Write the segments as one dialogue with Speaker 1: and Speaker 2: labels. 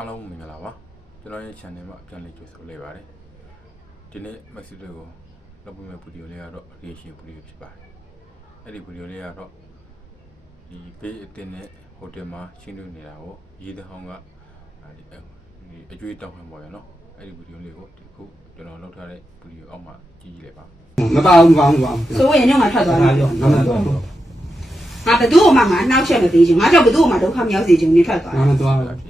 Speaker 1: အားလုံးမင်္ဂလာပါကျွန်တော်ရဲ့ channel မှာပြန်လည်ကြိုဆိုလိုက်ပါတယ်ဒီနေ့ message တွေကိုလုပ်ပေးမယ့်ဗီဒီယိုလေးကတော့ reaction ဗီဒီယိုဖြစ်ပါတယ်အဲ့ဒီဗီဒီယိုလေးကတော့ဒီ page အတင်းနဲ့ hotel မှာရှင်းတွေ့နေတာကိုရေးတဲ့ဟောင်းကဒီအကျွေးတောင်းခံပေါ်ရနော်အဲ့ဒီဗီဒီယိုလေးကိုဒီခုကျွန်တော်လုပ်ထားတဲ့ဗီဒီယိုအောက်မှာကြည့်ကြည့်လိုက်ပါ
Speaker 2: မပါဘူးမပါဘူးမပါဘူး
Speaker 3: ဆိုရင်ညငါထွက်သွားတယ်
Speaker 2: ပြောနာမည်တော့
Speaker 3: ငါဘသူ့ကိုမှငါနှောက်ချက်မပေးချင်ငါကြောင့်ဘသူ့ကိုမှဒုက္ခမရောက်စေချင်နေထွက်သွား
Speaker 2: နာမည်တော့
Speaker 1: အဲ့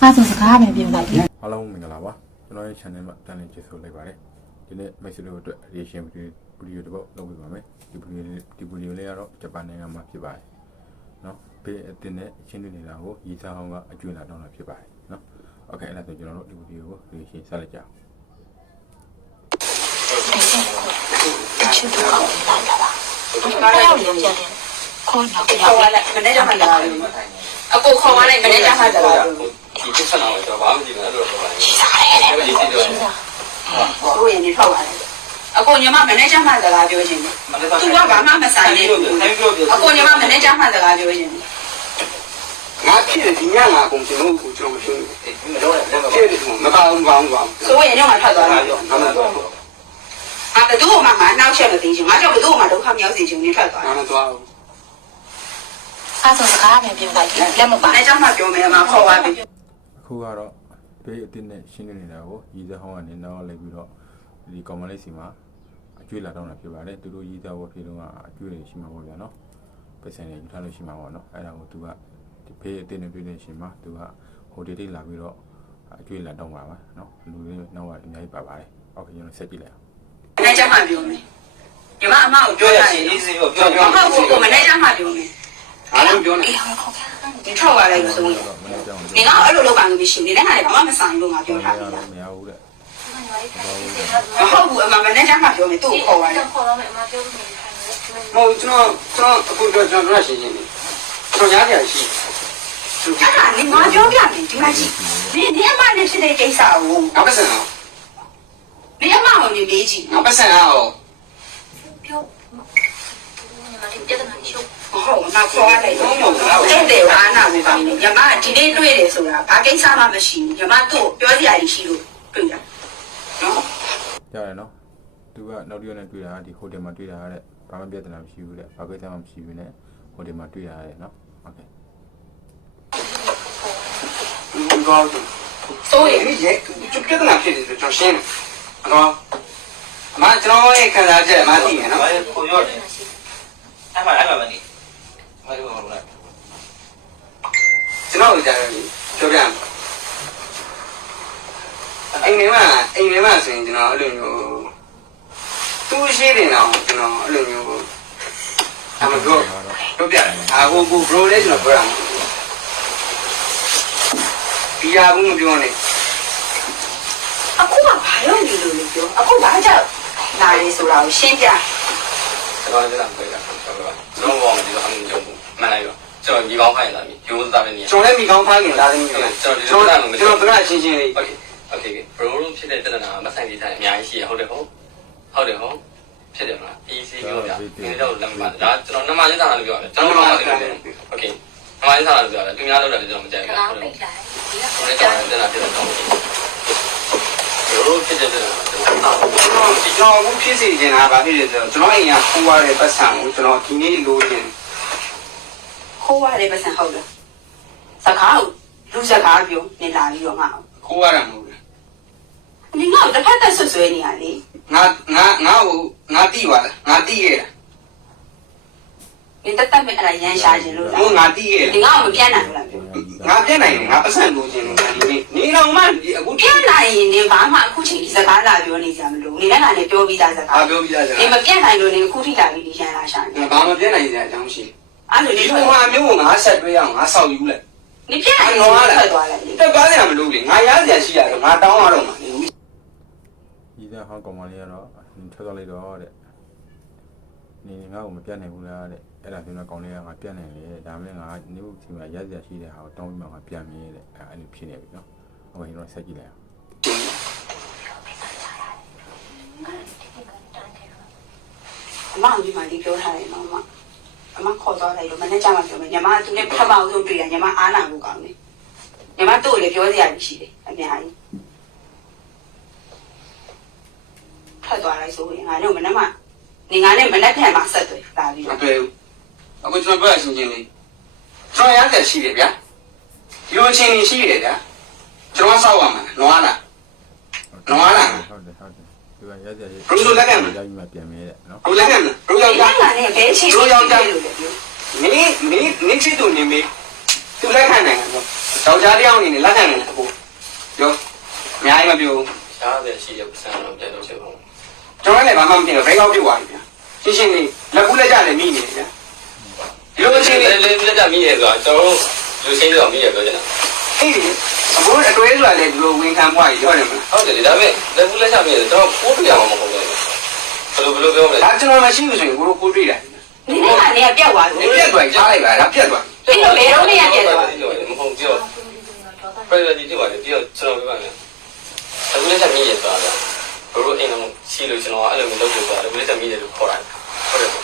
Speaker 4: အဲ့ဆိုစကားပဲပြောလိုက်တယ်
Speaker 1: အားလုံးမင်္ဂလာပါကျွန်တော်ရဲ့ channel မှာတန်လင်းကျေဆိုလိုက်ပါတယ်ဒီနေ့ message တွေအတွက် reaction video video တစ်ပုဒ်လုပ်ပေးပါမယ်ဒီ video လေးဒီ video လေးကတော့ဂျပန်နိုင်ငံမှာဖြစ်ပါတယ်เนาะဘေးအတင်နဲ့ရှင်းနေနေတာကိုရီစာအောင်ကအကျွေးလာတော့တာဖြစ်ပါတယ်เนาะโอเคအဲ့ဒါဆိုကျွန်တော်တို့ဒီ video ကို reaction ဆက်လိုက်ကြအောင်
Speaker 4: ချစ်တော့အောင်လာတာဘာလို့လဲကြတယ်ခေါင်းတော့
Speaker 3: ခေါ်
Speaker 4: ပြော
Speaker 3: လာလိုက်မနေ့ကမှလာတယ်အကိုခေါ်လာလိုက်မနေ့ကမှလာတယ်
Speaker 5: ဒီပြဿနာကိုကျွန်တော်ဘာမှမကြည့်ဘူးအဲ့လိုတော့ပါတယ်
Speaker 4: ရှိစားတယ်တဲ့
Speaker 5: ဒီစီတော့
Speaker 4: ရှိစား
Speaker 3: ဆိုရင်နေထွက်သွားတယ်အကိုညီမမနေ့ကမှစကားပြောချင်တယ်သူကဘာမှမဆိုင်နေဘူးအကိုညီမမနေ့ကမှစကားပြောချင်တယ်
Speaker 2: ငါဖြစ်တယ်ဒီညငါအကုန်ကျွန်တော်ကိုကျွန်တော်မရှင်းဘူးဖြစ်တယ်မပါဘူးမပါဘူးမပါဘူး
Speaker 3: ဆိုရင်ညငါထွက်သွားတယ်
Speaker 2: နာမည်တော့
Speaker 3: ငါဘသူ့ကိုမှငါနှောက်ချက်မပေး ခုက
Speaker 2: တော့တွေး
Speaker 4: အစ်စ်
Speaker 3: နဲ့
Speaker 1: ရှင်းနေနေတာကိုရည်သားဟောင်းကနေနောက်လိုက်ပြီးတော့ဒီကွန်မလေးစီမှာအကျွေးလာတော့တာဖြစ်ပါတယ်သူတို့ရည်သားဝတ်ဖြစ်တော့အကျွေးတွေရှိမှာပေါ့ဗျာနော်ပတ်စံတွေယူထားလို့ရှိမှာပေါ့နော်အဲ့ဒါကိုသူကဒီဖေးအစ်စ်နဲ့တွေ့နေရှင်မှာသူကဟိုဒေတိလာပြီးတော့အကျွေးလာတော့မှာပါနော်လူတွေနောက်ကအများကြီးပါပါတယ်ဟုတ်ကဲ့ကျွန်တော်ဆက်ကြည့်လိုက်အောင်
Speaker 3: အဲ့ကျမှပြောမယ်ညီမအမကို
Speaker 5: ပြောရ
Speaker 3: ရင်
Speaker 5: ရေးစီပြောပြော
Speaker 3: အမကိုကိုမနေ့ကမှပြောမယ်
Speaker 2: အားလုံးပြောနေ
Speaker 4: အေးဟောခေါ်ခံ
Speaker 3: ဒီထွက်သွားလိုက်ဆိုရင်
Speaker 1: မနေ့ကြောင်
Speaker 3: ဒီကအဲ့လိုလုပ်ပါလို့မရှိဘူးဒီနေ့ကလည်းဘာမှမဆိုင်လို့ငါပြောထားပြီလား
Speaker 1: မရဘူးတဲ့
Speaker 3: မဟုတ်ဘူးအမမနေ့ကမှပြောမယ်သူ့ကိုခေါ်သွားတယ်
Speaker 4: ခေါ်တော့မယ်အမပြောလို့မရဘူး
Speaker 2: မဟုတ်ကျွန်တော်ကျွန်တော်အခုပြောကျွန်တော်ရှင်းရှင်းနေကျွန်တော်ရားရရှိ
Speaker 3: အဲ့ဒါနေငါပြောပြမယ်ဒီမှာကြည့်ဒီဒီအမနဲ့ဖြစ်တဲ့ကိစ္စကို
Speaker 2: ငါပတ်စံအောင်
Speaker 3: ဒီအမကိုနေမေးကြည့်
Speaker 2: ငါပတ်စံအောင်
Speaker 4: ပြောညီမလေးပြဿနာရှုပ်
Speaker 3: ဟုတ်ငါခေါ်ရတယ်တော့တုတ်တယ်ဘာနာမပါနဲ့ညီမဒီနေ့တွေ့တယ်ဆိုတာဘာကိစ္စမှမရှိဘူးညီမသူ့ကိုပြောစရာရှိလို့တွေ့တာနော်
Speaker 1: ပြောရတယ်နော်သူကနောက်တစ်ရက်နဲ့တွေ့တာဒီဟိုတယ်မှာတွေ့တာတဲ့ဘာမှပြဿနာမရှိဘူးတဲ့ဘာကိစ္စမှမရှိဘူးနဲ့ဟိုတယ်မှာတွေ့တာတဲ့နော်ဟုတ်ကဲ့
Speaker 2: ဘူးတော့
Speaker 3: ဆိုရင်
Speaker 2: ရေကျုပ်ပြဿနာဖြစ်တယ်ဆိုကျွန်တော်ရှင်းတယ်နော်အမကျွန်တော်ရဲ့ခံစားချက်အမသိမယ်နော်
Speaker 5: ကိုရောတယ်အဲ့မှာအဲ့မှာမနေ ဘာလို့မလုပ်လဲ
Speaker 2: ကျွန်တော်ကြားတယ်ပြောပြမယ်အိမ်ထဲမှာအိမ်ထဲမှာဆိုရင်ကျွန်တော်အဲ့လိုမျိုးသူ့ရှိတယ်တော့ကျွန်တော်အဲ့လိုမျိုးအမတို့ပြောပြတယ်အာဟိုကို bro လေးကျွန်တော်ပြောရမှာဒီဟာဘူးမပြောနဲ့
Speaker 3: အခုကဘာလို့နေလို့လဲပြောအခုဘာကြောက်လာလေဆိုတာကိုရှင်းပြ
Speaker 5: ကျွန်တော်လည်းပြောတာပြောတာကျွန်တော်ဘောင်းဒီလိုအမှုကြုံမှန်လို က်ရောကျွန်တော်ညီကောင်းခိုင်းလာပြီရိုးသားပဲနေရ
Speaker 2: ကျွန်တော်လည်းမိကောင်းဖားခင်လာတယ်မျိုးကျွန်တော်ကျွန်တော်ကျွန်တော်ပြရှင်းရှင်းလေး
Speaker 5: โอเคโอเคဘရိုလို့ဖြစ်တဲ့ပြဿနာမဆိုင်သေးတဲ့အများကြီးရှိရဟုတ်တယ်ဟုတ်ဟုတ်တယ်ဟုတ်ဖြစ်တယ်မလား easy ပြောပြဒီတော့လက်မပါဒါကျွန်တော်နမရင်းသားလို့ပြောရတယ်ကျွန်တော်နမရင်းသားလို့โอเคနမရင်းသားလို့ပြောရတယ်သူများလုပ်တယ်ကျွန်တော်မကြိုက်
Speaker 4: စကား
Speaker 5: ဘူး
Speaker 4: ပိ
Speaker 5: ဟုတ်
Speaker 4: တ်
Speaker 5: တယ်
Speaker 4: လိုက်
Speaker 5: ဘယ်ကြောင့်လဲတဲ့ဖြစ်တော့ဘရိုဖြစ်တဲ့ပြဿနာကျွန်တော်
Speaker 2: ကျွန်တော်ဘူးဖြစ်စီနေတာဗာဖြစ်တယ်ဆိုတော့ကျွန်တော်အိမ်ကခိုးရတဲ့ပတ်စံကိုကျွန်တော်ဒီနေ့လိုချင်
Speaker 3: ခိုးရတယ်ပတ်စံဟုတ်လားစကားကိုလူစကားပြောနေလာပြီးတော့ငါ
Speaker 2: ခိုးရတာမဟုတ်ဘူး
Speaker 3: ဒီငါ့ကိုတစ်ဖက်သက်ဆွဆွဲနေရလေ
Speaker 2: ငါငါငါ့ကိုငါတိပါလားငါတိခဲ့တာ
Speaker 3: ဒီတက်တက်မဲ့အဲ့ဒါရန်ရှာခြင်းလို့လား
Speaker 2: ဟိုငါတိခဲ့
Speaker 3: ဒီငါ့ကိုမပြတ်နိုင်ဘူးလားပြော
Speaker 2: ငါပြက်နိုင်တယ်ငါပတ်စံလိုချင်တယ်ဒီနေ့နေတော့မှအခု
Speaker 3: ပြတ်နိုင်ရင်နေဘာမှအခုချိန်ဒီစကားလာပြောနေကြမလို့နေလည်းငါလည်းပြောပြီးသားစကား
Speaker 2: အားပြောပြရစ
Speaker 3: နေမ
Speaker 2: ရာ
Speaker 3: ပြတ်နိုင်လို့နေအခုထိလာပြီးဒီရန်လာရှာနေ
Speaker 2: ဘာမှပြက်နိုင်စရာအကြောင်းရှိ
Speaker 3: အဲ့လို
Speaker 2: ဒီလိုဟာမျိုးကိုငါဆက်တွဲရအောင်ငါဆောက်ယူလိုက်။
Speaker 3: နေပြက်ငွားထွက်သွားလိုက်။
Speaker 2: တက်ကားစရာမလိုဘူး။ငါရစရာရှိရတော့ငါတောင်းရတော့မှာနေဦး။
Speaker 1: ဒီတဲ့ဟောင်းကောင်မလေးကတော့နင်ထွက်သွားလိုက်တော့တဲ့။နင်ငါ့ကိုမပြတ်နိုင်ဘူးလားတဲ့။အဲ့ဒါမျိုးတော့ကောင်လေးကငါပြတ်နိုင်တယ်။ဒါမှမဟုတ်ငါနေဦးစီမှာရစရာရှိတဲ့ဟာကိုတောင်းပြီးမှငါပြန်မင်းတဲ့။အဲ့လိုဖြစ်နေပြီနော်။ဟုတ်ကဲ့ကျွန်တော်ဆက်ကြည့်လိုက်အောင်။
Speaker 3: အမကဒီမှာဒီပြောထားတယ်နော်အမ။ အမခေါ်သွားလိုက်လို့မနေ့ကမှပြောမယ်ညီမကသူနဲ့ပထမအောင်ဆုံးတွေ့ရညီမအားနာဖို့ကောင်းတယ်ညီမတို့လည်းပြောစရာရှိတယ်အများကြီးထွက်သွားလိုက်ဆိုရင်ငါတို့မနက်မှနေငါနဲ့မနက်ဖြန်မှဆက်သွယ်လာပြီး
Speaker 2: မ
Speaker 3: တော့
Speaker 2: တွေ့ဘူးအခုကျွန်တော်ပြောရချင်းချင်းလေးကျွန်တော်ရတဲ့ရှိတယ်ဗျာဒီလိုချင်းချင်းရှိတယ်ဗျာကျွန်တော်ဆောက်ရမှာနွားလား
Speaker 1: ဟုတ်တယ်ဟုတ်တယ် ဒီကရရရရပြီးမှပြန်မဲတဲ့နော်
Speaker 2: ဘုရားကဘုရား
Speaker 3: ဒီ
Speaker 2: က
Speaker 3: ကလည်းဘယ်ချိန်လို့ပြောလို့လဲပြော
Speaker 2: မင်းမင်းမင်းချစ်သူနေမေးသူလက်ခံနိုင်တယ်ယောက်ျားတစ်ယောက်အနေနဲ့လက်ခံနိုင်တယ်အခုပြောအများကြီးမပြော
Speaker 5: ရှားတယ်ရှိရပစံတော့ပြန်တော့ချက်ပါဦး
Speaker 2: ကျွန်တော်လည်းဘာမှမဖြစ်တော့ဘယ်ကောက်ပြသွားပြီဗျာရှင်းရှင်းလေးလက်ကူးလက်ကြလည်းမိနေတယ်ဗျာဒီလိုချင်းလေး
Speaker 5: လေလေလက်ကြမိရဲဆိုတာကျွန်တော်လူချင်းတော့မိရဲပြောချင်တာ
Speaker 2: အေးဒီ အဘိုးအတွဲဆိုတာလည်းဒီလိုဝင်ခံပွားကြီးပြောတယ်မလား
Speaker 5: ဟုတ်တယ်ဒါပေမဲ့လက်ဘူးလက်ချမိရဲကျွန်တော်ပိုးပြရမှာမဟုတ်ဘူးဘယ်လိုဘယ်လိုပြောမလဲ
Speaker 2: ဒါကျွန်တော်မရှိဘူးဆိုရင်ကိုကိုတွေ့တယ်
Speaker 3: နေနေကနေပြတ်သွားလို့
Speaker 2: ပြက်သွားကြားလိုက်ပါဒါပြက်သွား
Speaker 3: ပြီးတော့ဘယ်တော့မှရပြတ်သွား
Speaker 5: မဟုတ်ပြောပြရတဲ့ဒီမှာလေပြောကျွန်တော်ပြောပါမယ်လက်ဘူးလက်ချမိရဲဆိုတာဘရိုအိမ်တော့ရှိလို့ကျွန်တော်အဲ့လိုမျိုးလုပ်လို့ဆိုတာလက်ဘူးလက်ချမိရဲလို့ခေါ်တာဟုတ်တယ်ဘ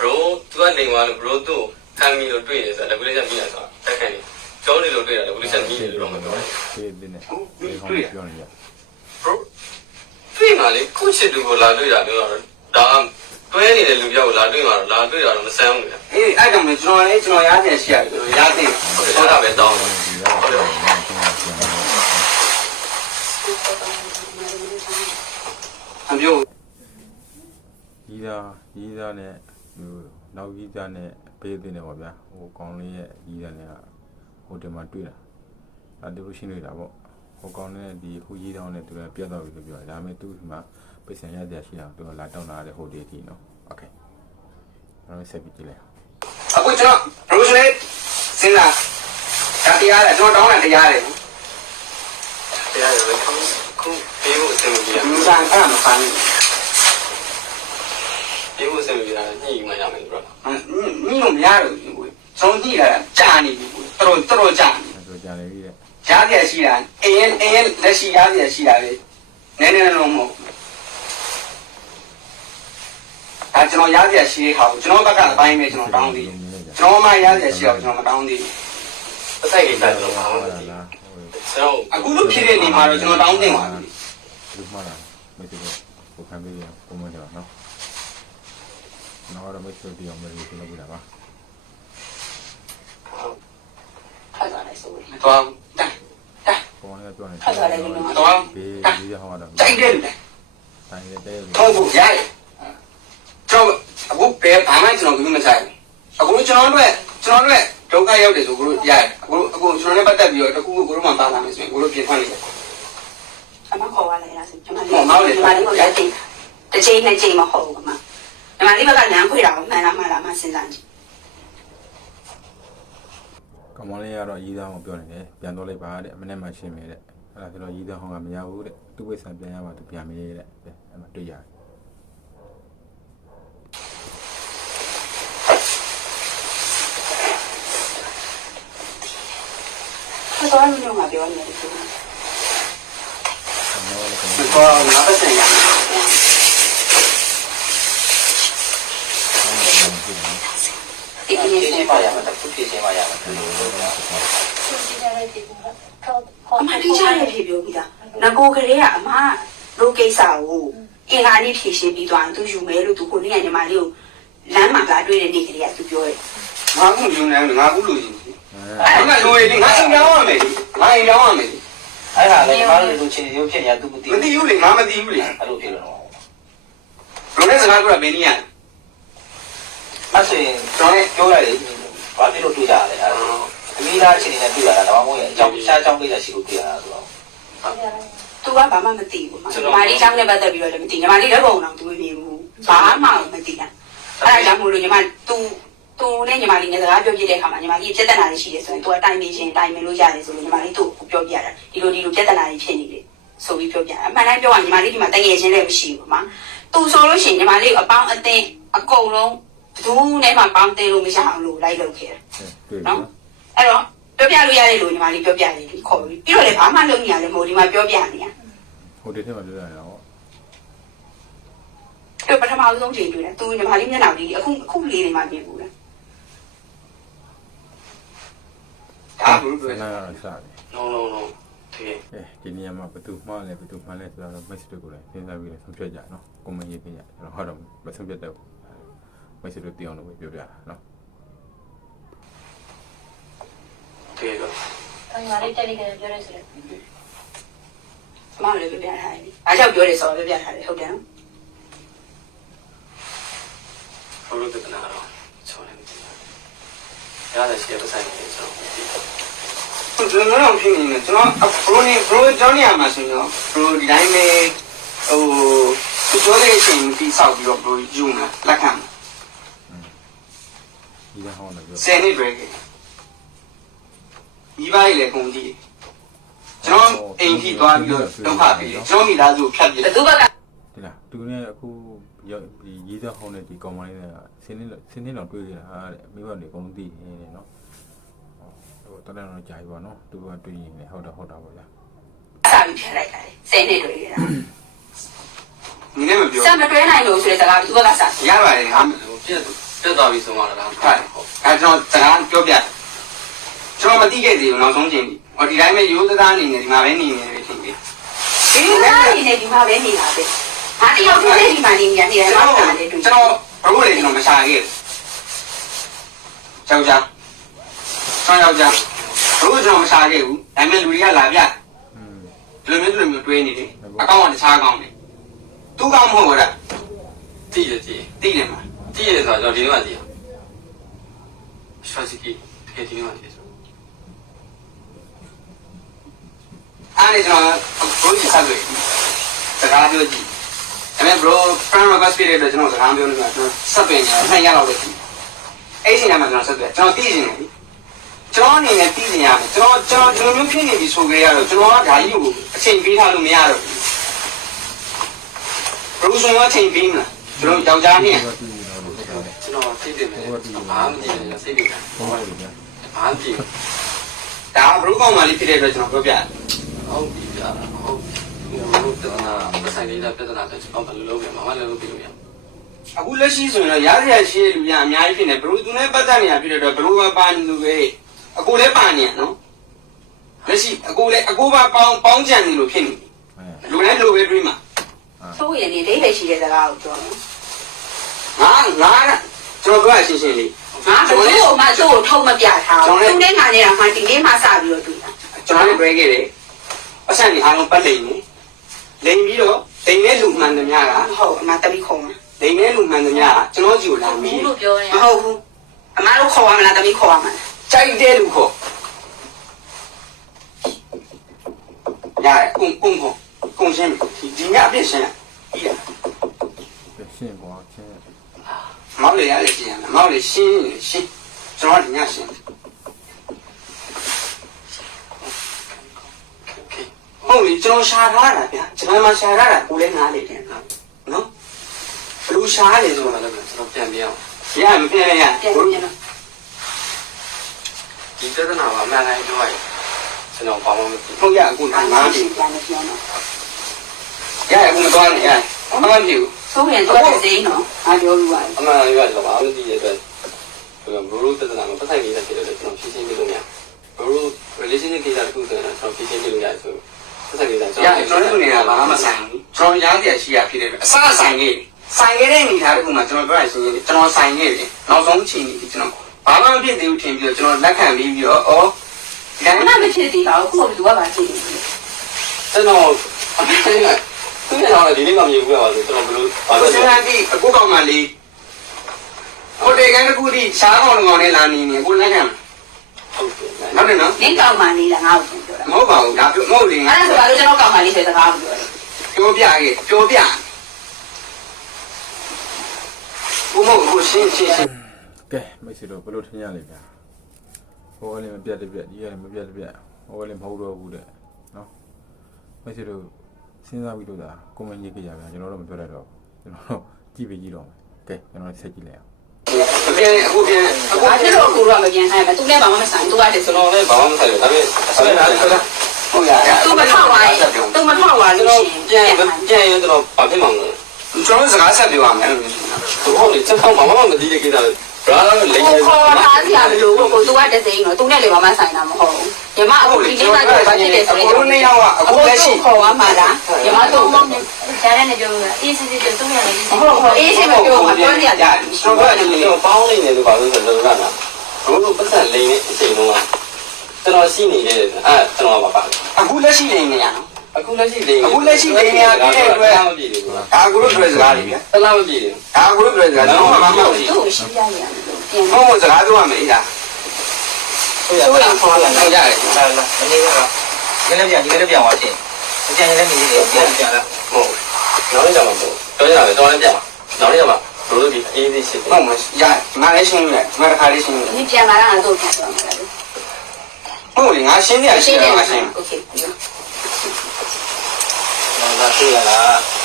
Speaker 5: ရိုသူကနေမှာလို့ဘရိုသူ့ဟမ်းမီလို့တွေ့နေဆိုတာလက်ဘူးလက်ချမိရဲဆိုတာတက်ခံနေ ကျောင်းနေလို့တွေ့တာလက်ဘူးလက်ချမိရဲလို့တော့မပြောဘူး
Speaker 1: ဒီဒီနဲ့ဒီဟောပြောနေရ
Speaker 5: bro တွေ့မှလေကိုချစ်သူကိုလာတွေ့တာမျိုးတော့ဒါတွဲနေတဲ့လူပြောက်ကိုလာတွေ့မှတော့လာတွေ့တာတော့မဆန်းဘူးလေ
Speaker 2: အေးအဲ့ကြောင့်မကျွန်တော်လည်းကျွန်တော်ရားတယ်ရှိရတယ်ကျွန်တော်ရားတယ်
Speaker 5: ဟုတ်တာပဲတောင်း
Speaker 1: ဒီရဟုတ်တယ်ပြန်မဲ
Speaker 2: အပြော
Speaker 1: ကြီးသားကြီးသားနဲ့ဟိုနောက်ကြီးသားနဲ့ဘေးသိနေပါဗျာဟိုကောင်းလေးရဲ့ကြီးသားနဲ့ ဟိုတမှာတွေ့တာအဲတူလို့ရှင်းနေတာပေါ့ဟိုကောင်းနဲ့ဒီဟိုကြီးတောင်းနဲ့သူကပြတ်တော့ပြီလို့ပြောတယ်ဒါပေမဲ့သူ့မှာပိတ်ဆံရတဲ့ရှိတာသူကလာတောင်းလာတဲ့ဟိုဒီတီနော်โอเคအဲ့တော့ဆက်ပြီးကြည့်လိုက်
Speaker 2: အခုကျွန်တော်ဘရိုစလေးစဉ်းစားဒါတရားတယ်ကျွန်တော်တောင်းတယ်တရားတယ်
Speaker 5: တရားရယ်ခုခုပြေးဖို့အဆင်မပြေရ
Speaker 2: လူစားအဲ့ဒါမဖမ်းဘူး
Speaker 5: ပြေးဖို့အဆင်မပြေတာညှိမှရမယ် bro
Speaker 2: နီးလို့မရတော့ဘူးကိုကျွန်တော်ကြည့်ရတာကြာနေပြီကို တော်တော်တော်ကြာနေ
Speaker 1: အဲ့တော့ကြာနေပြီတဲ့
Speaker 2: ရားပြရှိတာအရင်အရင်လက်ရှိရားပြရှိတာလေနည်းနည်းလုံးမဟုတ်ဒါကျွန်တော်ရားပြရှိတဲ့ဟာကိုကျွန်တော်ဘက်ကအပိုင်းပဲကျွန်တော်တောင်းသေးကျွန်တော်မှရားပြရှိတော့ကျွန်တော်မတောင်းသေးဘူး
Speaker 5: အဆိုင်ကြီးတိုင်းတော့
Speaker 1: ဟော
Speaker 5: ဟုတ်
Speaker 1: တာ
Speaker 5: တယ်
Speaker 1: လား
Speaker 5: ကျွန်တော်
Speaker 2: အခုလို့ဖြစ်တဲ့နေမှာတော့ကျွန်တော်တောင်းတင်ပါပြီ
Speaker 1: ဒီမှာလားမသိဘူးကိုခံပြီးရပုံမှန်တယ်နော်နောက်တော့မသိဘူးဒီအောင်မလို့ပြောပြတာပါ
Speaker 3: ထွက်သွားလိုက်ဆိုရင်
Speaker 2: မတော်ဘူးတန်း
Speaker 1: ပုံမှန်ကပြောနေ
Speaker 2: တော်
Speaker 1: ဘေးဒီဟောတာ
Speaker 2: တိုက်တယ်လူတိုင်း
Speaker 1: တိုင်းတဲ့တဲ့
Speaker 2: ထုံးဖို့ရတယ်ကျွန်တော်အခုဘယ်ဘာမှကျွန်တော်ဘူးမဆိုင်ဘူးအခုကျွန်တော်တို့ကျွန်တော်တို့ဒုက္ခရောက်တယ်ဆိုကိုတို့ရတယ်အခုအခုကျွန်တော်လည်းပတ်သက်ပြီးတော့တခုခုကိုတို့မှပါလာမယ်ဆိုရင်ကိုတို့ပြင်ထွက်နေတယ်
Speaker 3: အမခေါ်လာလိုက်လားဆိုကျွန်မလေးကျွန်မလေးကိုလက်တင်တစ်ချိန်နှစ်ချိန်မဟုတ်ဘူးအမညီမလေးဘက်ကလမ်းခွေတာကိုမှန်လားမှန်လားမှစဉ်းစားကြည့်
Speaker 1: ကမောင်လေးကတော့ရီးသားအောင်ပြောနေတယ်ပြန်တော့လိုက်ပါတဲ့မနေ့မှရှင်းမယ်တဲ့အဲ့ဒါဆိုတော့ရီးသားဟောင်းကမရဘူးတဲ့သူ့ဝိဆန်ပြန်ရမှသူပြန်မေးတဲ့အဲ့မှာတွေ့ရတယ်
Speaker 3: ထွက်သွားလို့တော့ငါပြောနေတယ်ဆိုတော့
Speaker 1: နောက်လည်း က
Speaker 2: မတော်ငါပတ်စံရ
Speaker 3: ဒီအရင်စပါရမှာ
Speaker 5: ခုပြေးချင်းပါရမယ်
Speaker 3: အမတိကျရဖြစ်ပြောပြီးသားငကိုကလေးကအမတို့ကိစ္စကိုအင်္ဂါနေ့ဖြည့်ရှင်းပြီးသွားရင်သူယူမယ်လို့သူကိုနေ့ကညီမလေးကိုလမ်းမှာလာတွေ့တဲ့နေ့ကလေးကသူပြောတယ်
Speaker 2: ငါကူယူနေငါကူလူချင်းအဲ့ဒါလိုလေငါအိမ်ရောက်ရမယ်ငါအိမ်ရောက်ရမယ်
Speaker 6: အဲ့ဒါလည်းဘာလို့လူချင်းရုပ်ဖြစ်နေရသူမသိ
Speaker 2: မသိဘူးလေငါမသိဘူးလေ
Speaker 6: အဲ့လိုဖြစ်လို့တော့
Speaker 2: ဘယ်နဲ့စကားပြောတာဘယ်နည်းရ
Speaker 6: အဲ့ဆိုရင်ကျွန်တော်ပြောရတယ်ဘာဖြစ်လို့တွေ့ကြရလဲအဲ့ဒါအမိသားချင်းနဲ့တွေ့ရတာဒါမှမဟုတ်ရင်အကြောင်းရှားအကြောင်းပေးတာရှိလို့တွေ့ရတာဆိုတော့
Speaker 5: ဟုတ်
Speaker 4: ပါတယ်
Speaker 3: သူကဘာမှမသိဘူးညီမလေးကြောင့်လည်းပတ်သက်ပြီးတော့လည်းမသိညီမလေးလည်းဘုံအောင်သူမမြင်ဘူးဘာမှမသိတာအဲ့ဒါကြောင့်မို့လို့ညီမ तू သူနဲ့ညီမလေးနဲ့စကားပြောပြတဲ့အခါမှာညီမလေးပြဿနာတွေရှိတယ်ဆိုရင် तू အတိုင်းမေးရှင်တိုင်းမေးလို့ရတယ်ဆိုလို့ညီမလေးသူ့ကိုပြောပြတာဒီလိုဒီလိုပြဿနာတွေဖြစ်နေတယ်ဆိုပြီးပြောပြအမှန်တိုင်းပြောရညီမလေးဒီမှာတကယ်ချင်းလည်းမရှိဘူးမှာသူဆိုလို့ရှိရင်ညီမလေးအပေါင်းအသင်းအကုန်လုံး ဘယ်သူနဲ့မှပေါင်းတင်လို့မရအောင်လို့လိုက်လုပ်ခဲ့တာ
Speaker 1: တွေ့နော်
Speaker 3: အဲ့တော့ပြောပြလို့ရတယ်လို့ညီမလေးပြောပြတယ်ဒီခေါ်ပြီးပြီးတော့လည်းဘာမှလုပ်နေရလဲမဟုတ်ဒီမှာပြောပြနေတာ
Speaker 1: ဟိုဒီထက်မှပြောရအောင်
Speaker 3: အဲ့ပထမဆုံးချိန်တွေ့တယ်သူညီမလေးမျက်နှာလေးအခုအခုလေးနေမှမြင်ဘူးလား
Speaker 2: ဒါဘလို့ပြော
Speaker 1: ဆန္ဒကတော့စတယ်
Speaker 5: no no no တကယ်
Speaker 1: အဲဒီနေရာမှာဘယ်သူမှားလဲဘယ်သူမှားလဲဆိုတော့ message တွေကိုလည်းစဉ်းစားပြီးတော့ဆုံးဖြတ်ကြနော် comment ရေးပေးကြကျွန်တော်ဟုတ်တော့မဆုံးဖြတ်တော့ message တွေတင်အောင်လို့ပြောပြတာနော်
Speaker 5: တကယ်တော့
Speaker 4: ညီမလေးတက်လေးကပြောရဲဆိုတယ်
Speaker 3: အမလည်းပြပြထားတယ်။အားကြောင့်ပြောတယ်ဆိုတော့ပြပြထားတယ်ဟုတ်တယ်နော်
Speaker 5: ဘလို့တကနာတော့ချောနေတယ်ရတယ်ရှိရပတ်ဆိုင်နေကျွန်တော်
Speaker 2: ကျွန်တော်တို့ဖြစ်နေတယ်ကျွန်တော်ဘရိုနေဘရိုကြောင်းနေရမှာဆိုရင်ဘရိုဒီတိုင်းပဲဟိုသူပြောတဲ့အချိန်ပြီးဆောက်ပြီးတော့ဘရိုယူမှာလက်ခံမှာ
Speaker 1: ဒီကဟောင်းတယ်ပြော
Speaker 2: 10နှစ်တွေကြီးဒီပိုင်းလေကုန်ကြီးကျွန်တော်အိမ်ထိသွားပြီးတော့ဒုက္ခပြီးတယ်ကျွန်တော်မိသားစုဖြတ်ပြ။
Speaker 3: ဘယ်သူဘက်က
Speaker 1: ဒီလားသူနဲ့အခုရောက်ဒီရေးတဲ့ဟောင်းတဲ့ဒီကောင်မလေးနဲ့ဆင်းနေဆင်းနေတော့တွေ့ရတာတဲ့မိဘတွေအကုန်လုံးသိနေတယ်နော်ဟိုတန်းတန်းတော့ကြာပြီပေါ့နော်သူကတွေ့ရင်လည်းဟုတ်တော့ဟုတ်တာပေါ့ဗျာ
Speaker 3: စာပြီးဖြတ်လိုက်တာလေ။ဆယ်နှစ်တွေ့ရတာ
Speaker 2: နင်းလည်းမပြော။
Speaker 3: စံမတွဲနိုင်လို့ဆိုတဲ့စကားဘယ်သူဘက်ကစာ
Speaker 2: ရပါတယ်ဟာ
Speaker 5: ဟိုပြက် ပြက်သွားပြီဆိုမှလား
Speaker 2: ဟုတ်အဲကျွန်တော်စကားပြောပြကျွန်တော်မသိခဲ့သေးဘူးနောက်ဆုံးချိန်ဒီဟောဒီတိုင်းပဲရိုးသားသားနေနေဒီမှာပဲနေနေတယ်ထင်တယ်။
Speaker 3: ဒီလိုနေနေဒီမှာပဲနေတာပဲ။ဟာတယောက်တည်းဒီမှာနေနေနေတယ်
Speaker 2: ကျွန်
Speaker 3: မ
Speaker 2: တော်
Speaker 3: ဟုတ်တာလေတွေ့
Speaker 2: ကျွန်တော်ဘရိုလေးကျွန်တော်မရှာခဲ့ကြောက်ကြကျွန်တော်ကြောက်ကြဘရိုကျွန်တော်မရှာခဲ့ဘူးဒါပေမဲ့လူတွေကလာပြ
Speaker 1: อืม
Speaker 2: ဒီလိုမျိုးဒီလိုမျိုးတွေးနေတယ်အကောင့်ကတခြားအကောင့်တယ်သူ့ကောင့်မဟုတ်ဘူးလား
Speaker 5: တည်ရတည်
Speaker 2: သိတယ်မလား
Speaker 5: တည်ရဆိုတော့ဒီနေ့မှတည်ရ strategy တကယ်ဒီနေ့မှတည်ဆို
Speaker 2: အားနေကျွန်တော်ဘရိုကြီးဆက်တွေ့စကားပြောကြည့်ဒါပေမဲ့ bro friend request ပြတဲ့အတွက်ကျွန်တော်စကားပြောနေမှာကျွန်တော်ဆက်ပင်နေနှစ်ရက်လောက်ပဲရှိအဲ့ဒီအချိန်မှာကျွန်တော်ဆက်တွေ့ကျွန်တော်သိနေတယ်ကျွန်တော်အနေနဲ့သိနေရမယ်ကျွန်တော်ကျွန်တော်ဒီလိုမျိုးဖြစ်နေပြီဆိုကြရတော့ကျွန်တော်ကဒါကြီးကိုအချိန်ပေးထားလို့မရတော့ဘူးဘရိုဆိုရင်အချိန်ပေးမလားကျွန်တော်ယောက်ျားနဲ့
Speaker 1: သူက တူနေတော့ဟုတ်တယ်
Speaker 5: ကျွန်တော်သိတယ်မယ်ဘာမှမသိဘူးစိတ်တွေက
Speaker 1: ဟုတ်ပါပြီဗျာ
Speaker 5: ဘာမှမသိဘူး
Speaker 2: ဒါကဘရိုကောင်မလေးဖြစ်တဲ့အတွက်ကျွန်တော်ပြောပြတယ်
Speaker 5: ဟုတ်ပြီဗျာဟုတ်ဘလို့တနာပတ်ဆိုင်နေတာပြဿနာတက်ကျွန်တော်ဘယ်လိုလုပ်လဲမမလည်းလုပ်ပြီးလို့ရ
Speaker 2: အခုလက်ရှိဆိုရင်တော့ရားစရာရှိတဲ့လူများအများကြီးဖြစ်နေဘရိုသူနဲ့ပတ်သက်နေတာဖြစ်တဲ့အတွက်ဘရိုကပါနေလို့ပဲအကိုလည်းပါနေရနော်လက်ရှိအကိုလည်းအကိုပါပေါင်းပေါင်းကြံနေလို့ဖြစ်နေ
Speaker 1: အဲ
Speaker 2: လူလည်းလူပဲတွေးမှာ
Speaker 3: ဆိုရင်ဒီလေးပဲရှိတဲ့စကားကိုပြောတယ်
Speaker 2: ငါငါ ကျွန်တော်ပြောရရှင်းရှင်းလေး။
Speaker 3: ငါဘယ်သူ့ကိုမှသူ့ကိုထုံးမပြထားဘူး။သူနဲ့ငါနဲ့တော့မှဒီနေ့မှစပြီးတော့တွေ့တာ
Speaker 2: ကျွန်တော်လည်းတွေးခဲ့တယ်အဆန်ဒီအားလုံးပတ်လိမ့်မယ်လိမ့်ပြီးတော့လိမ့်တဲ့လူမှန်သမျှက။
Speaker 3: ဟုတ်အမတမီခုံမှာ
Speaker 2: လိမ့်တဲ့လူမှန်သမျှကကျွန်တော်ကြည့်ကိုလာမီး
Speaker 4: ဘူးလို့ပြောနေ။
Speaker 3: မဟုတ်ဘူး။အမတို့ခေါ်ရမလားတမီခေါ်ရမလား
Speaker 2: ကြိုက်တဲ့လူခေါ်ရတယ်ကုန်းကုန်းခေါ်ကုန်းရှင်းပြီဒီညအပြည့်ရှင်းပြီးရ
Speaker 1: ရှင်းကွာချင်း
Speaker 2: မောက်လေရလေရှင်းရမယ်မောက်လေရှင်းရင်ရှင်းကျွန်တော်ညရှင်းဟုတ်ပြီကျွန်တော်ရှာထားတာဗျာဂျပန်မှာရှာထားတာကိုလည်းနားလေတယ်နော်ဘလူရှားလေဆို
Speaker 5: တာလည်းကျွန်တော်ပြန်ပြအောင်
Speaker 2: ရမပြန်ရ
Speaker 3: ပြန်ပြန်တော့
Speaker 5: ဒီပြဿနာကအမှန်တိုင်းပြောရရင်ကျွန်တော်ဘာမှမသိ
Speaker 2: ဟုတ်ရအခုနား
Speaker 3: လေ
Speaker 2: ပြ
Speaker 3: န်ပြန်တော့
Speaker 2: ရအခုမသွားနဲ့ရ ဘာမှမဖြစ်ဘူး
Speaker 3: ဆိုရင်တော့စိမ်းတော့အားပြောလို့ရတယ်
Speaker 5: အမှန်တိုင်းပြောကျွန်တော်ဘာမှမသိတဲ့အတွက်ဘယ်လိုပြဿနာမပတ်ဆိုင်နေတာဖြစ်လို့ကျွန်တော်ဖြေရှင်းပြလို့မရဘယ်လို relationship ကိစ္စတစ်ခုဆိုရင်ကျွန်တော်ဖြေရှင်းပြလို့ရတယ်ဆိုပတ်ဆိုင်နေတာကျွန်
Speaker 2: ရ
Speaker 5: တော်
Speaker 2: ကျွန်တော်တို့နေတာဘာမှမဆိုင်ဘူးကျွန်တော်ရားတရားရှိရဖြစ်တယ်အစဆိုင်ခဲ့ဆိုင်ခဲ့တဲ့အနေထားတစ်ခုမှာကျွန်တော်ပြောရရင်ကျွန်တော်ဆိုင်ခဲ့တယ်နောက်ဆုံးအချိန်ကြီးကျွန်တော်ဘာမှမဖြစ်သေးဘူးထင်ပြီးတော့ကျွန်တော်လက်ခံပြီးပြီးတော့ဩဒီ။တိုင်း
Speaker 3: ဘာမှမဖြစ်သေးပါဘူး။ခုကဘယ်သူကပါဖြစ်နေလဲ
Speaker 5: ကျွန်တော်အမှ န်တိုင်းကသူ့ရဲ့တော့ဒီနေ့မှမြင်ဘူးရပါဆိုကျွန်တော်ဘယ်လိုဘာ
Speaker 2: ကို
Speaker 5: လို့
Speaker 2: စမ်းပြီးအခုကောင်မလေးကိုတေကန်တခုတိရှားကောင်ကောင်နဲ့လာနေနေကိုလက်ခံ
Speaker 5: ဟုတ်တယ်
Speaker 2: ဟုတ်တယ်နော်။
Speaker 3: နင်းကောက်မှနေတာငါ့ကိုပြောတာ
Speaker 2: မဟုတ်ပါဘူးဒါမဟုတ်လေ။ငါ
Speaker 3: အဲ့ဒါဆိုတော့ကျွန်တော်ကောက်မှလေးဆိုတဲ့စကားကိုပြောတယ်
Speaker 2: ပြောပြခဲ့ပြောပြဘုမဟုတ်ကိုရှင်းရှင်းရှင်း
Speaker 1: ကဲမိတ်ဆွေတို့ဘယ်လိုထင်ရလဲဗျာဟိုကလည်းမပြတ်တပြက်ဒီကလည်းမပြတ်တပြက်ဟိုကလည်းမဟုတ်တော့ဘူးတဲ့နော်မိတ်ဆွေတို့ စဉ်းစားပြီးလို့ဒါကွန်မန့်ရေးခဲ့ကြဗျာကျွန်တော်တို့မပြောတတ်တော့ကျွန်တော်တို့ကြည့်ပြီးကြည့်တော့ကဲကျွန်တော်ဆက်ကြည့်လိုက်အောင်
Speaker 2: ပြန်အခုပြန်အခု
Speaker 3: အဖြစ်တော့ကိုရောမပြန်နိုင်ဘူးသူလည်းဘာမှမဆိုင်သူကတည်းက
Speaker 5: ကျွန်တော်လည်းဘာမှမဆိုင်ဘူးဒါပေမဲ့အစလည်းနားလည်းခဏ
Speaker 2: ဟုတ်ရတ
Speaker 3: ယ်သူမထောက်ပါဘူးသူမထောက်ပါဘူး
Speaker 5: ကျွန်
Speaker 3: တော်ပြန်
Speaker 5: ပြန်ရင်ကျွန်တော်ဘာဖြစ်မှာလဲ
Speaker 2: ကျွန်တော်စကားဆက်ပြောရမယ်
Speaker 5: ဟုတ်တယ်ကျွန်တော်ဘာမှမသိတဲ့ကိစ္စလည်း ရာတော့လိမ့်
Speaker 3: ကို
Speaker 5: နေ
Speaker 3: ခေါ်ထားစရာမလိုဘူးကိုသူကတစိမ့်တော့သူနဲ့လေဘာမှဆိုင်တာမဟုတ်ဘူးညီမအခုဒီကိစ္စကိုဘာဖြစ်လဲဆို
Speaker 2: အ
Speaker 3: တော့
Speaker 2: ကိုတို့နှစ်ယောက်ကအခုလက်ရှိ
Speaker 3: ခေါ်သွားမှာလားညီမတို့ဟုတ်
Speaker 4: ကျန်တဲ့နေပြောလို့အေးစစ်စစ်တုံးရလေ
Speaker 3: ဟုတ်အေးရှင်မပြောမှာပြောစရာကြာပြီ
Speaker 5: ကျွန်တော်ကလည်းပေါင်းနေတယ်လို့ပါလို့ဆိုတော့ကတော့ဘလို့ပတ်စံလိမ့်နေအချိန်လုံးကကျွန်တော်ရှိနေတယ်အဲကျွန်တော်ပါပါ
Speaker 2: အခုလက်ရှိနေနေရနော်
Speaker 5: အခုလက်ရှိလိမ့်
Speaker 2: အခုလက်ရှိလိမ့်နေရပြည့်တဲ့အတွက်
Speaker 5: မပြည့်ဘူးလား
Speaker 2: ဒါအကိုတို့ပြောစကားတွေဗျာ
Speaker 5: တလားမပြည့်ဘူး
Speaker 2: ဒါအကိုတို့ပြောစကားကျွန်တော်မှမဟုတ်ဘူး
Speaker 3: သူ့ကိုရှင်းပြရမယ်လို့ပြင်
Speaker 2: ဘုံဘုံစကားပြောရမယ်အေးလား
Speaker 6: ဟုတ်ရ
Speaker 2: ဆိုရင်ခေါ်လာတော့ရတယ်
Speaker 6: လာလာမနေတော့ဒီလည်းပြန်ဒီလည်းပြန်သွားချင်းကြံလည်းနေနေပြန်ပြန်လာ
Speaker 5: ဟုတ်နောက်နေ့ကျမှပေါ့ပြောရမယ်တော့လည်းပြန်ပါနောက်နေ့ကျမှဘလို့ဒီအေးသေးရှိတယ်
Speaker 2: ဟုတ်မရငါလည်းရှင်းလိုက်ငါတစ်ခါလေးရှင်းလိုက်
Speaker 3: ဒီပြန်လာတာတော့ပြန်သွားမှာလေ
Speaker 2: ဟုတ်လေငါရှင်းပြရှင်းတယ်ငါရှင်း
Speaker 3: โอเค
Speaker 6: လာတွေ့ရလား